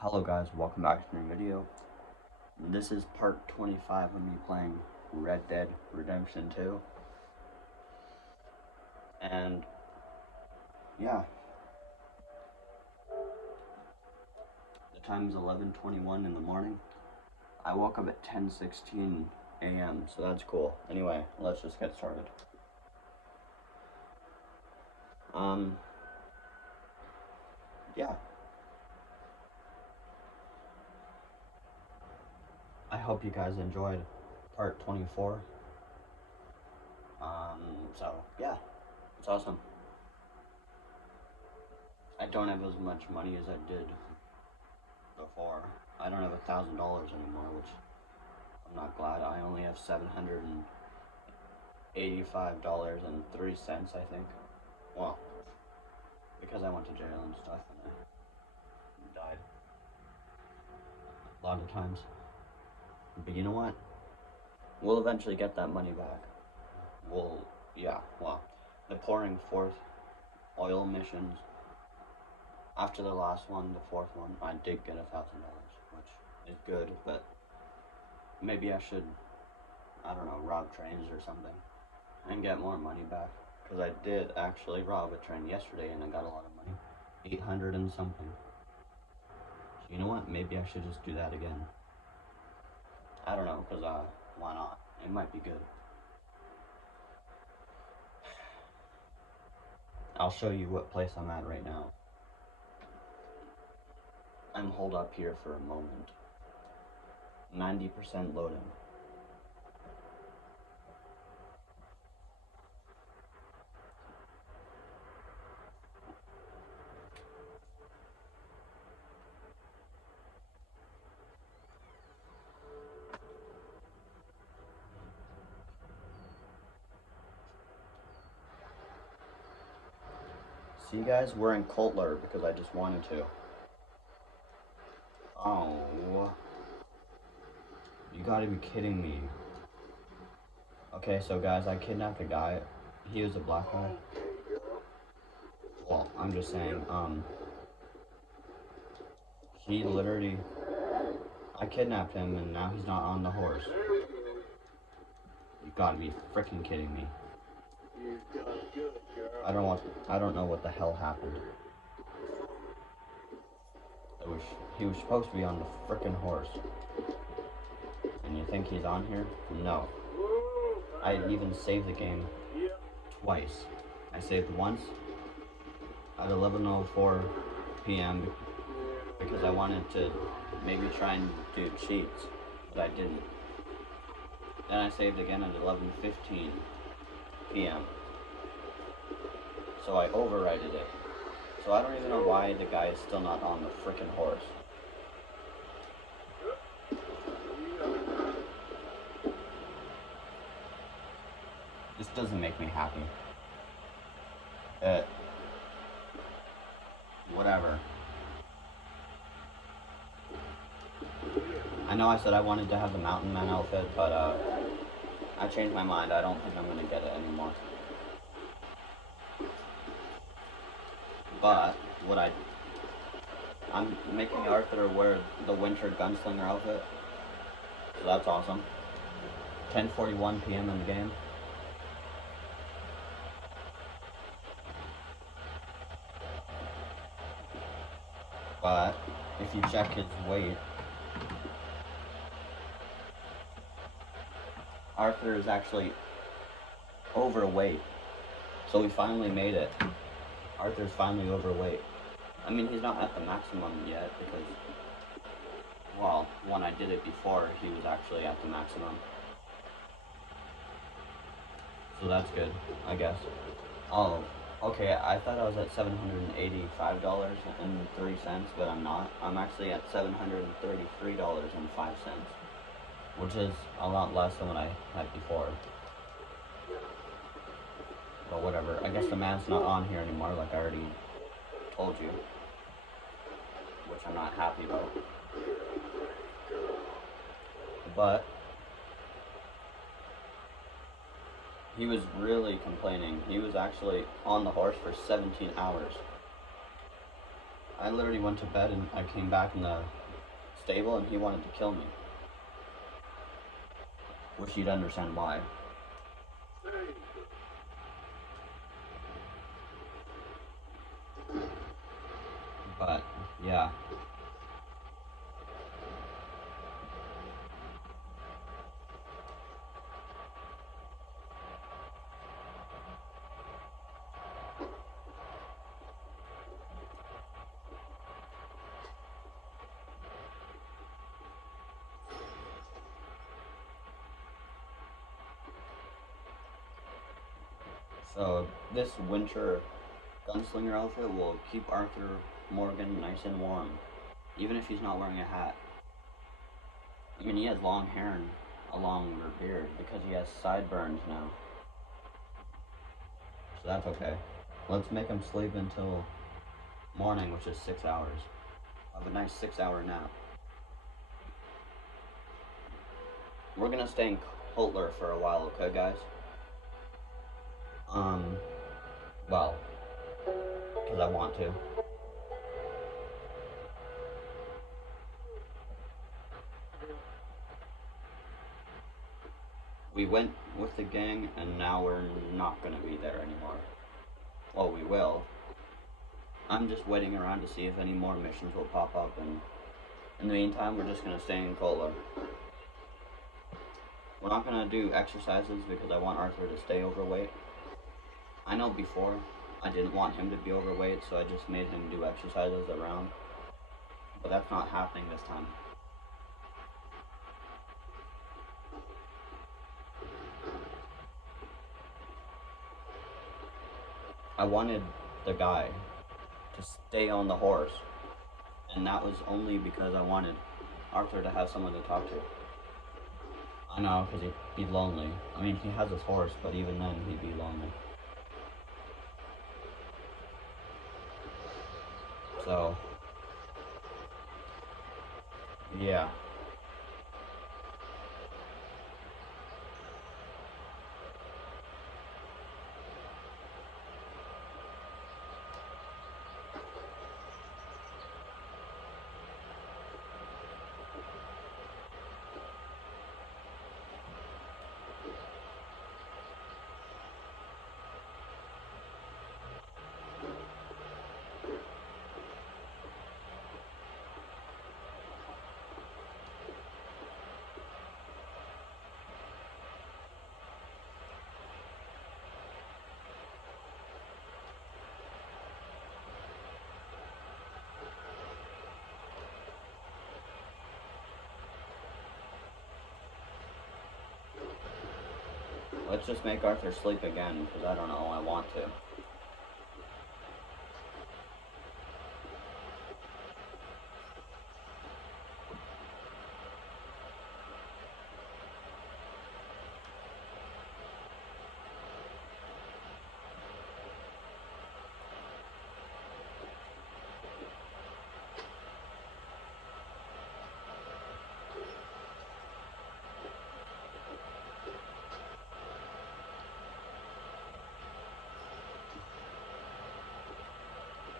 Hello guys, welcome back to my video. This is part 25 of me playing Red Dead Redemption 2. And yeah, the time is 11:21 in the morning. I woke up at 10:16 a.m., so that's cool. Anyway, let's just get started. Yeah. I hope you guys enjoyed part 24. So yeah, it's awesome. I don't have as much money as I did before. I don't have $1,000 anymore, which I'm not glad. I only have $785.03, I think. Well, because I went to jail and stuff and I died a lot of times. But you know what? We'll eventually get that money back. The pouring fourth oil missions. After the last one, the fourth one, I did get $1,000, which is good, but maybe I should, I don't know, rob trains or something and get more money back. Because I did actually rob a train yesterday and I got a lot of money. 800 and something. So you know what? Maybe I should just do that again. I don't know, because why not? It might be good. I'll show you what place I'm at right now. I'm holed up here for a moment. 90% loading. See guys, we're in Coulter because I just wanted to. Oh, you gotta be kidding me. Okay, so guys, I kidnapped a guy. He was a black guy. Well, I'm just saying, he literally, I kidnapped him and now he's not on the horse. You gotta be freaking kidding me. I don't know what the hell happened. He was supposed to be on the freaking horse. And you think he's on here? No. I even saved the game twice. I saved once at 11:04 p.m. because I wanted to maybe try and do cheats, but I didn't. Then I saved again at 11:15 p.m. So I overrided it. So I don't even know why the guy is still not on the frickin' horse. This doesn't make me happy. Whatever. I know I said I wanted to have the Mountain Man outfit, but I changed my mind. I don't think I'm gonna get it anymore. But I'm making Arthur wear the Winter Gunslinger outfit, so that's awesome. 10:41 p.m. in the game. But if you check his weight, Arthur is actually overweight. So we finally made it. Arthur's finally overweight. I mean, he's not at the maximum yet because, well, when I did it before, he was actually at the maximum. So that's good, I guess. Oh, okay, I thought I was at $785.03, but I'm not. I'm actually at $733.05, which is a lot less than what I had before. But whatever, I guess the man's not on here anymore, like I already told you, which I'm not happy about. But he was really complaining. He was actually on the horse for 17 hours. I literally went to bed and I came back in the stable and he wanted to kill me. Wish you'd understand why. But, yeah. So, this winter gunslinger outfit will keep Arthur Morgan nice and warm, even if he's not wearing a hat. I mean, he has long hair and a longer beard because he has sideburns now. So that's okay. Let's make him sleep until morning, which is 6 hours. Have a nice 6-hour nap. We're gonna stay in Kotler for a while, okay, guys? Well, because I want to. We went with the gang, and now we're not gonna be there anymore. Well, we will. I'm just waiting around to see if any more missions will pop up, and in the meantime, we're just gonna stay in Kotler. We're not gonna do exercises because I want Arthur to stay overweight. I know before I didn't want him to be overweight, so I just made him do exercises around. But that's not happening this time. I wanted the guy to stay on the horse, and that was only because I wanted Arthur to have someone to talk to. I know, because he'd be lonely. I mean, he has his horse, but even then, he'd be lonely. So, yeah. Let's just make Arthur sleep again, because I don't know, I want to.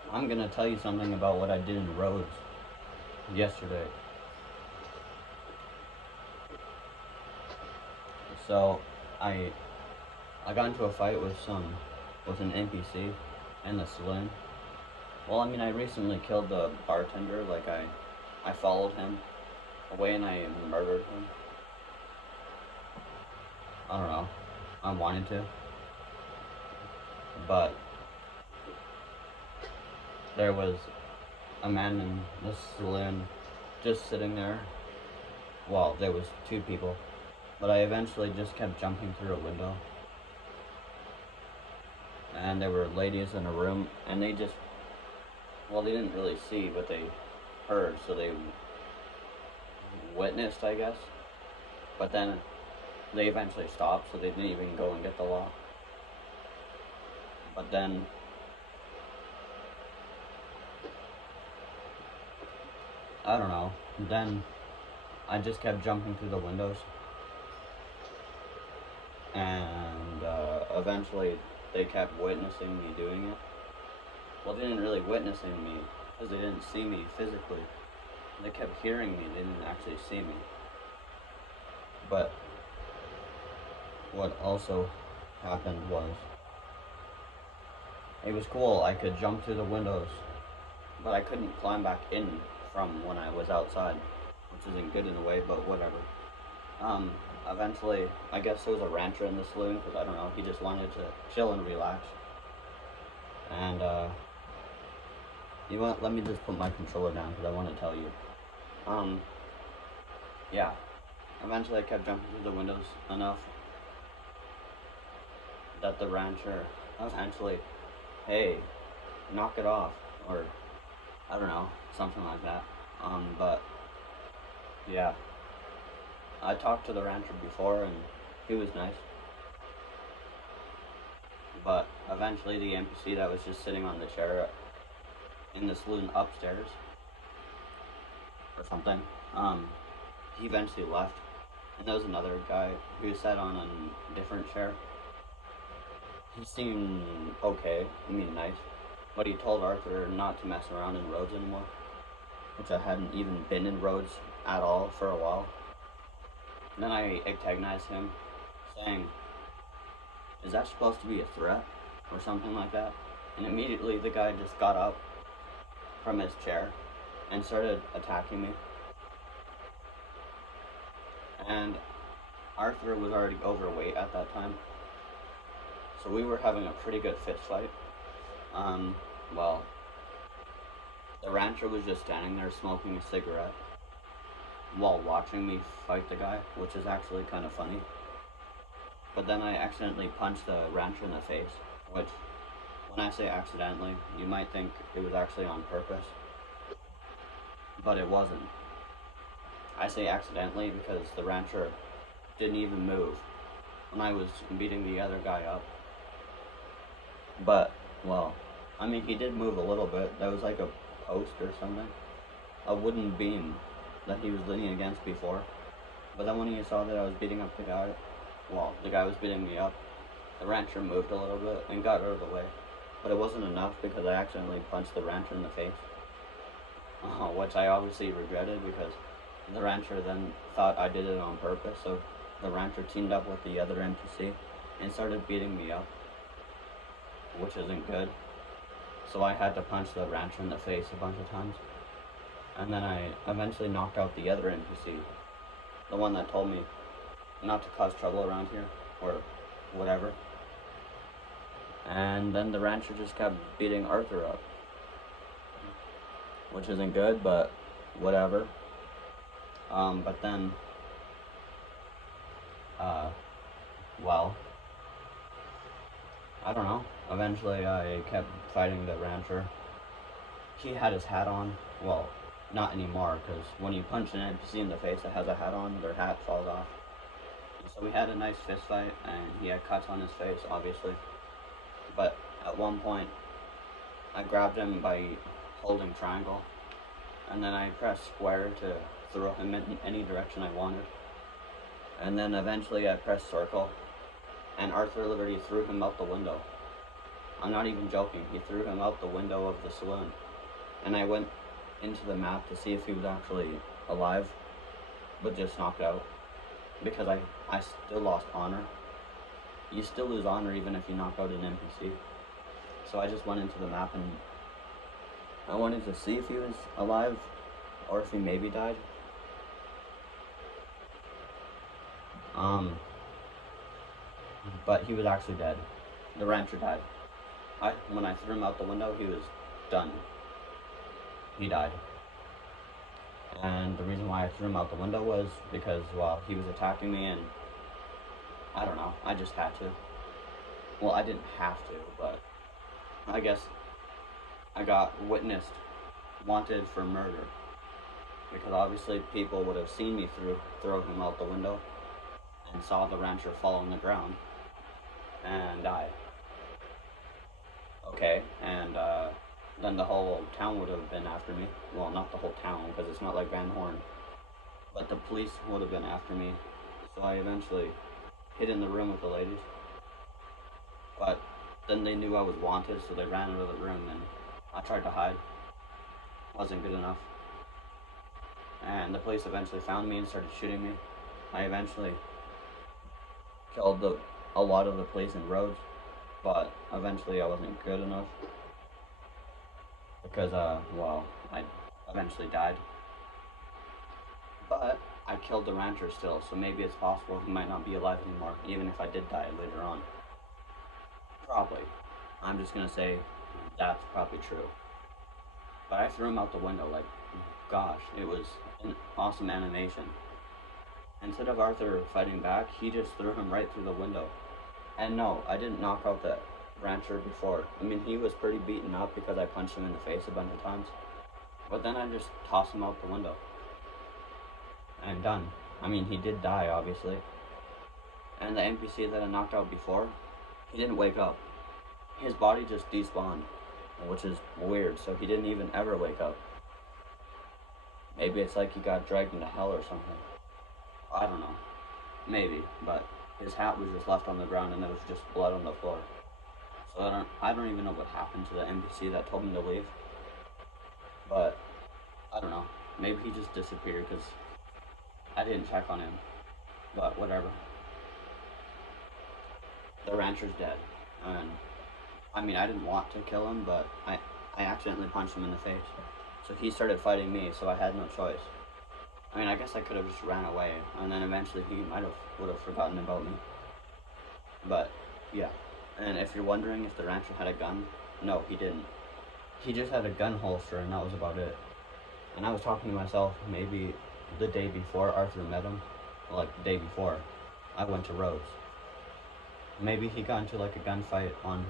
I'm gonna tell you something about what I did in Rhodes yesterday. So, I got into a fight with an NPC in the saloon. Well, I mean, I recently killed the bartender. Like, I followed him away and I murdered him. I don't know. I wanted to. But there was a man in the saloon just sitting there. Well, there was two people. But I eventually just kept jumping through a window. And there were ladies in a room, and they just, well, they didn't really see, but they heard, so they witnessed, I guess. But then they eventually stopped, so they didn't even go and get the law. But then I don't know. Then I just kept jumping through the windows. And eventually they kept witnessing me doing it. Well, they didn't really witnessing me. because they didn't see me physically. They kept hearing me, they didn't actually see me. But what also happened was, it was cool, I could jump through the windows, but I couldn't climb back in from when I was outside, which isn't good in a way, but whatever. Eventually, I guess there was a rancher in the saloon, because I don't know, he just wanted to chill and relax. And, you know what, let me just put my controller down, because I want to tell you. Yeah. Eventually I kept jumping through the windows enough that the rancher eventually, hey, knock it off, or, I don't know, something like that. But, yeah. I talked to the rancher before, and he was nice. But eventually the NPC that was just sitting on the chair in the saloon upstairs, or something, he eventually left. And there was another guy who sat on a different chair. He seemed okay, I mean nice, but he told Arthur not to mess around in roads anymore, which I hadn't even been in roads at all for a while. And then I antagonized him, saying, is that supposed to be a threat? Or something like that. And immediately the guy just got up from his chair and started attacking me. And Arthur was already overweight at that time, so we were having a pretty good fist fight. Well, the rancher was just standing there smoking a cigarette while watching me fight the guy, which is actually kind of funny. But then I accidentally punched the rancher in the face, which, when I say accidentally, you might think it was actually on purpose, but it wasn't. I say accidentally because the rancher didn't even move when I was beating the other guy up. But, well, I mean, he did move a little bit. That was like a post or something, a wooden beam that he was leaning against before. But then when he saw that I was beating up the guy, well, the guy was beating me up, the rancher moved a little bit and got out of the way. But it wasn't enough because I accidentally punched the rancher in the face, which I obviously regretted because the rancher then thought I did it on purpose. So the rancher teamed up with the other NPC and started beating me up, which isn't good. So I had to punch the rancher in the face a bunch of times. And then I eventually knocked out the other NPC, the one that told me not to cause trouble around here, or whatever. And then the rancher just kept beating Arthur up, which isn't good, but whatever. But then, well, I don't know. Eventually I kept fighting the rancher. He had his hat on. Well, not anymore, because when you punch an NPC in the face that has a hat on, their hat falls off. And so we had a nice fist fight, and he had cuts on his face, obviously. But at one point, I grabbed him by holding triangle, and then I pressed square to throw him in any direction I wanted. And then eventually I pressed circle, and Arthur literally threw him out the window. I'm not even joking, he threw him out the window of the saloon. And I went into the map to see if he was actually alive, but just knocked out. Because I still lost honor. You still lose honor even if you knock out an NPC. So I just went into the map and I wanted to see if he was alive, or if he maybe died. But he was actually dead. The rancher died. When I threw him out the window, he was done. He died. And the reason why I threw him out the window was because, well, he was attacking me and I don't know, I just had to. Well, I didn't have to, but I guess I got witnessed, wanted for murder. Because obviously people would have seen me throw him out the window and saw the rancher fall on the ground and die. Okay, and then the whole town would have been after me. Well, not the whole town, because it's not like Van Horn. But the police would have been after me. So I eventually hid in the room with the ladies. But then they knew I was wanted, so they ran out of the room and I tried to hide. wasn't good enough. And the police eventually found me and started shooting me. I eventually killed a lot of the police in Rhodes, but eventually I wasn't good enough because, well, I eventually died. But I killed the rancher still, so maybe it's possible he might not be alive anymore, even if I did die later on. Probably. I'm just gonna say that's probably true. But I threw him out the window, like, gosh, it was an awesome animation. Instead of Arthur fighting back, he just threw him right through the window. And no, I didn't knock out the rancher before. I mean, he was pretty beaten up because I punched him in the face a bunch of times. But then I just tossed him out the window. And done. I mean, he did die, obviously. And the NPC that I knocked out before, he didn't wake up. His body just despawned, which is weird, so he didn't even ever wake up. Maybe it's like he got dragged into hell or something. I don't know. Maybe, but his hat was just left on the ground and there was just blood on the floor. So I don't even know what happened to the NPC that told me to leave. But I don't know. Maybe he just disappeared because I didn't check on him. But whatever. The rancher's dead. And I mean, I didn't want to kill him, but I accidentally punched him in the face. So he started fighting me, so I had no choice. I mean, I guess I could have just ran away, and then eventually he would have forgotten about me. But, yeah. And if you're wondering if the rancher had a gun, no, he didn't. He just had a gun holster, and that was about it. And I was talking to myself, maybe the day before Arthur met him, like the day before, I went to Rhodes. Maybe he got into like a gunfight on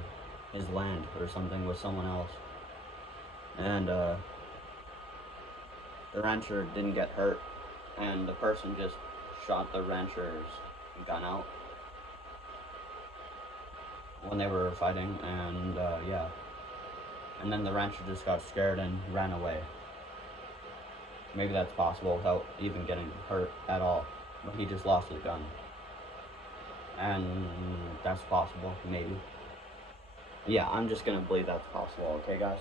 his land or something with someone else. And, the rancher didn't get hurt, and the person just shot the rancher's gun out when they were fighting, and yeah. And then the rancher just got scared and ran away. Maybe that's possible without even getting hurt at all, but he just lost his gun. And that's possible, maybe. Yeah, I'm just gonna believe that's possible, okay guys?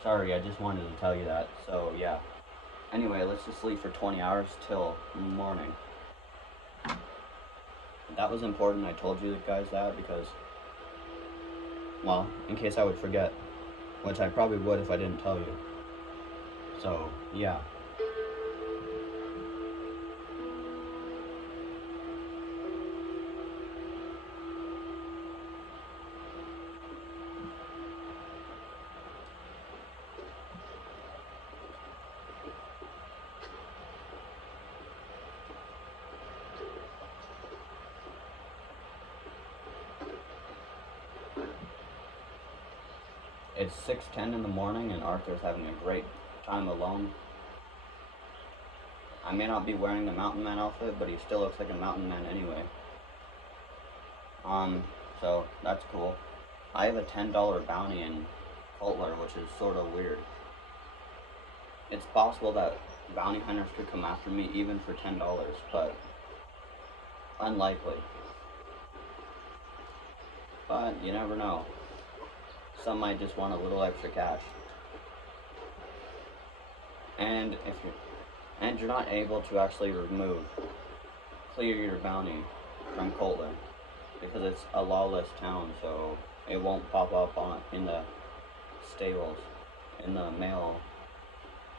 Sorry, I just wanted to tell you that, so yeah. Anyway, let's just sleep for 20 hours till morning. That was important, I told you guys that because, well, in case I would forget, which I probably would if I didn't tell you. So, yeah. It's 6:10 in the morning and Arthur's having a great time alone. I may not be wearing the Mountain Man outfit, but he still looks like a Mountain Man anyway. So that's cool. I have a $10 bounty in Coulter, which is sort of weird. It's possible that bounty hunters could come after me even for $10, but unlikely. But you never know. Some might just want a little extra cash. And you're not able to actually clear your bounty from Coulter because it's a lawless town, so it won't pop up in the stables, in the mail,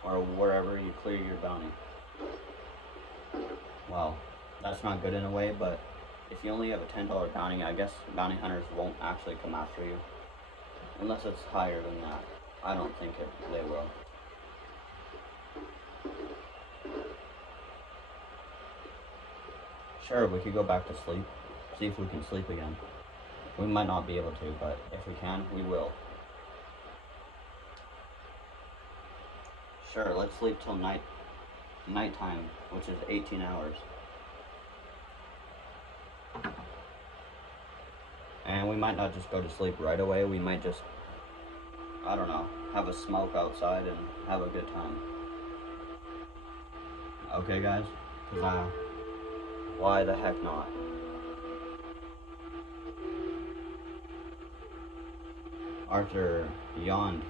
or wherever you clear your bounty. Well, that's not good in a way, but if you only have a $10 bounty, I guess bounty hunters won't actually come after you. Unless it's higher than that. I don't think they will. Sure, we could go back to sleep. See if we can sleep again. We might not be able to, but if we can, we will. Sure, let's sleep till nighttime, which is 18 hours. And we might not just go to sleep right away, we might just, I don't know, have a smoke outside and have a good time. Okay guys? Because why the heck not? Arthur yawned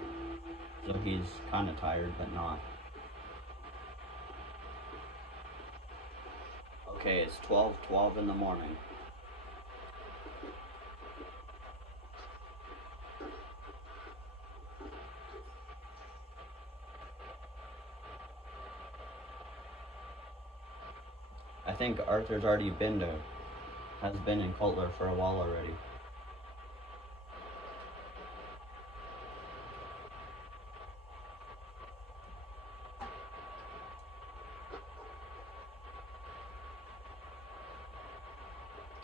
So he's kind of tired, but not. Okay, it's 12:12 in the morning. I think Arthur's already has been in Cutler for a while already.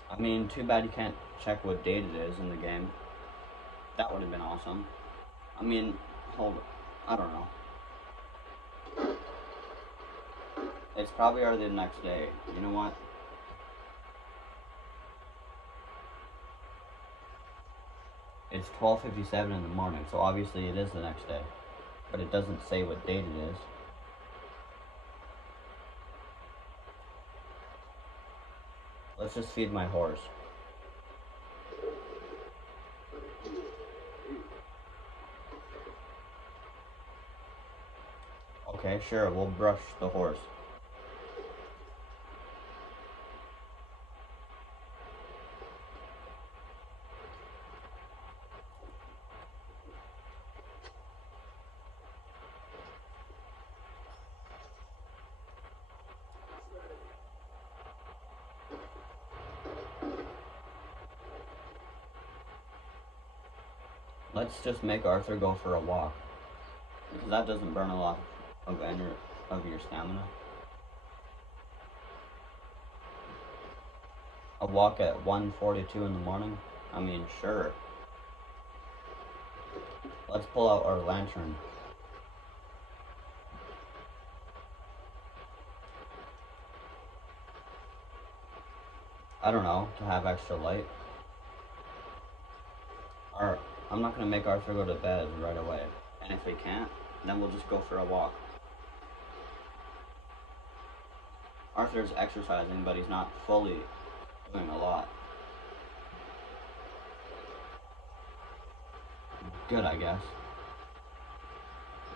I mean, too bad you can't check what date it is in the game. That would have been awesome. I mean, I don't know. It's probably already the next day. You know what? It's 12:57 in the morning, so obviously it is the next day. But it doesn't say what date it is. Let's just feed my horse. Okay, sure, we'll brush the horse. Let's just make Arthur go for a walk. Because that doesn't burn a lot of your stamina. A walk at 1:42 in the morning? I mean, sure. Let's pull out our lantern. I don't know, to have extra light. Or, I'm not gonna make Arthur go to bed right away. And if we can't, then we'll just go for a walk. Arthur's exercising, but he's not fully doing a lot. Good, I guess.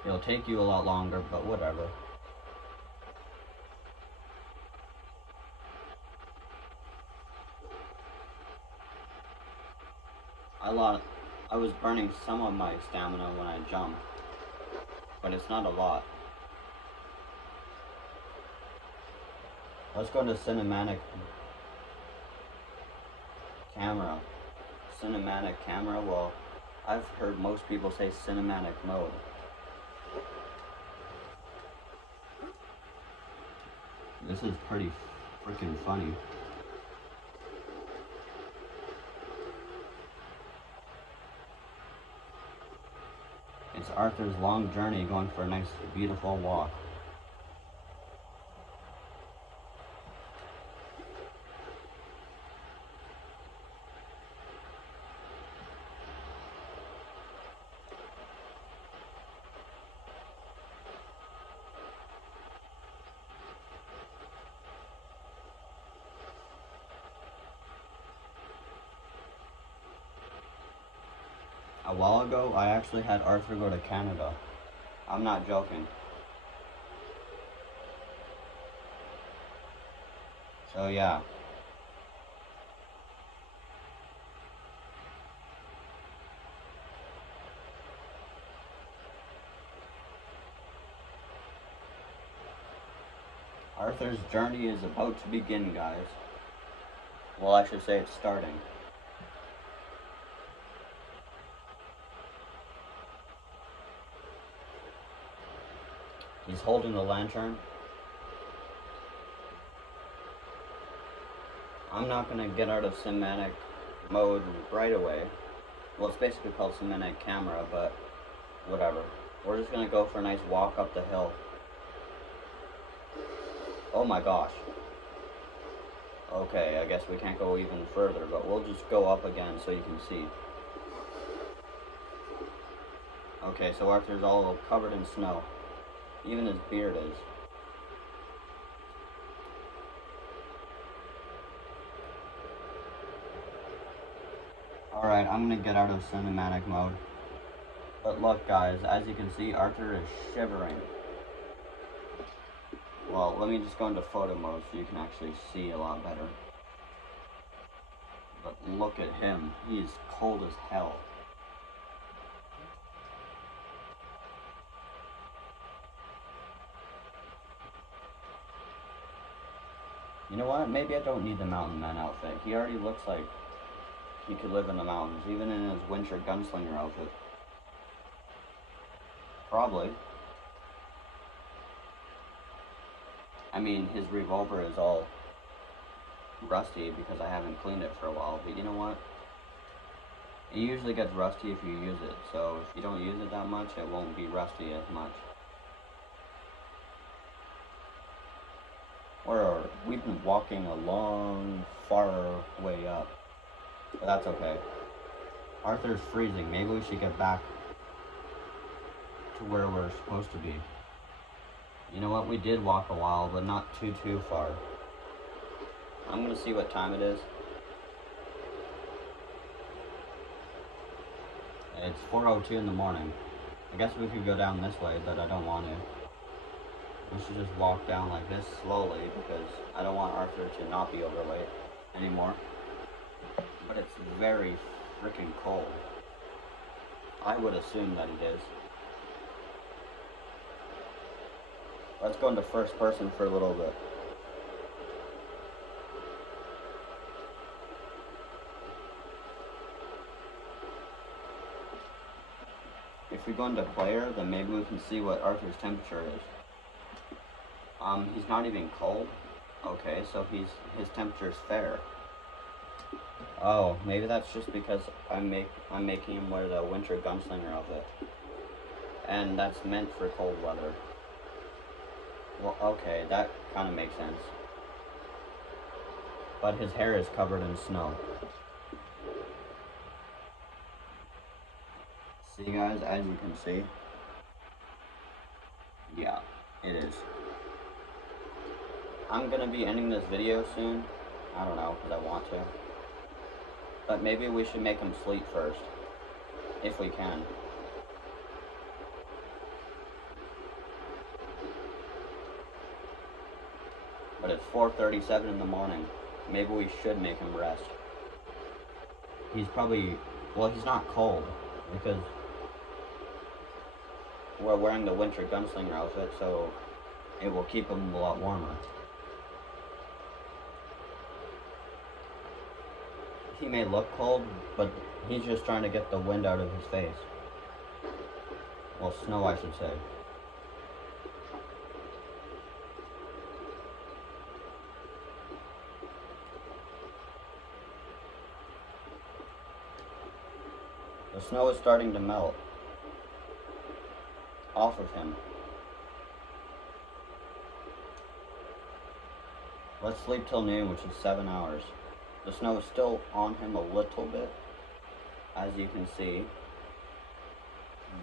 It'll take you a lot longer, but whatever. I was burning some of my stamina when I jumped, but it's not a lot. Let's go to cinematic camera. Cinematic camera, well, I've heard most people say cinematic mode. This is pretty freaking funny. It's Arthur's long journey going for a nice, beautiful walk. A while ago, I actually had Arthur go to Canada. I'm not joking. So yeah. Arthur's journey is about to begin, guys. Well, I should say it's starting. He's holding the lantern. I'm not gonna get out of cinematic mode right away. Well, it's basically called cinematic camera, but whatever. We're just gonna go for a nice walk up the hill. Oh my gosh. Okay, I guess we can't go even further, but we'll just go up again so you can see. Okay, so Arthur's all covered in snow. Even his beard is. Alright, I'm gonna get out of cinematic mode. But look guys, as you can see, Arthur is shivering. Well, let me just go into photo mode so you can actually see a lot better. But look at him, he's cold as hell. You know what, maybe I don't need the Mountain Man outfit. He already looks like he could live in the mountains, even in his winter gunslinger outfit. Probably. I mean, his revolver is all rusty because I haven't cleaned it for a while, but you know what? It usually gets rusty if you use it, so if you don't use it that much, it won't be rusty as much. We've been walking a long, far way up, but that's okay. Arthur's freezing. Maybe we should get back to where we're supposed to be. You know what? We did walk a while, but not too far. I'm gonna see what time it is. It's 4:02 in the morning. I guess we could go down this way, but I don't want to. We should just walk down like this slowly because I don't want Arthur to not be overweight anymore. But it's very freaking cold. I would assume that it is. Let's go into first person for a little bit. If we go into player, then maybe we can see what Arthur's temperature is. He's not even cold. Okay, so his temperature's fair. Oh, maybe that's just because I'm making him wear the winter gunslinger outfit. And that's meant for cold weather. Well, okay, that kind of makes sense. But his hair is covered in snow. See guys, as you can see. Yeah, it is. I'm gonna be ending this video soon. I don't know, because I want to. But maybe we should make him sleep first. If we can. But it's 4:37 in the morning. Maybe we should make him rest. He's probably, well, he's not cold because we're wearing the winter gunslinger outfit, so it will keep him a lot warmer. He may look cold, but he's just trying to get the wind out of his face. Well, snow, I should say. The snow is starting to melt off of him. Let's sleep till noon, which is 7 hours. The snow is still on him a little bit, as you can see,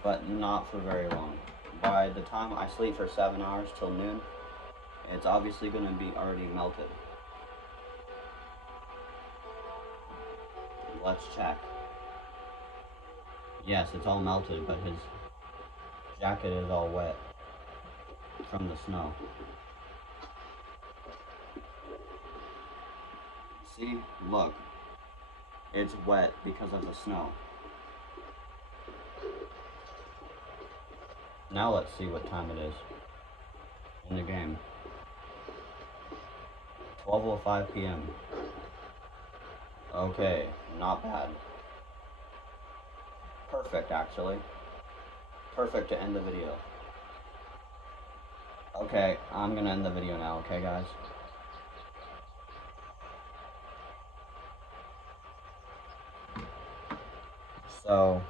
but not for very long. By the time I sleep for 7 hours till noon, it's obviously going to be already melted. Let's check. Yes, it's all melted, but his jacket is all wet from the snow. See, look, it's wet because of the snow. Now let's see what time it is in the game. 12:05 p.m. Okay, not bad. Perfect, actually. Perfect to end the video. Okay, I'm gonna end the video now, okay guys? So,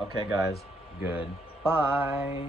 okay guys, goodbye.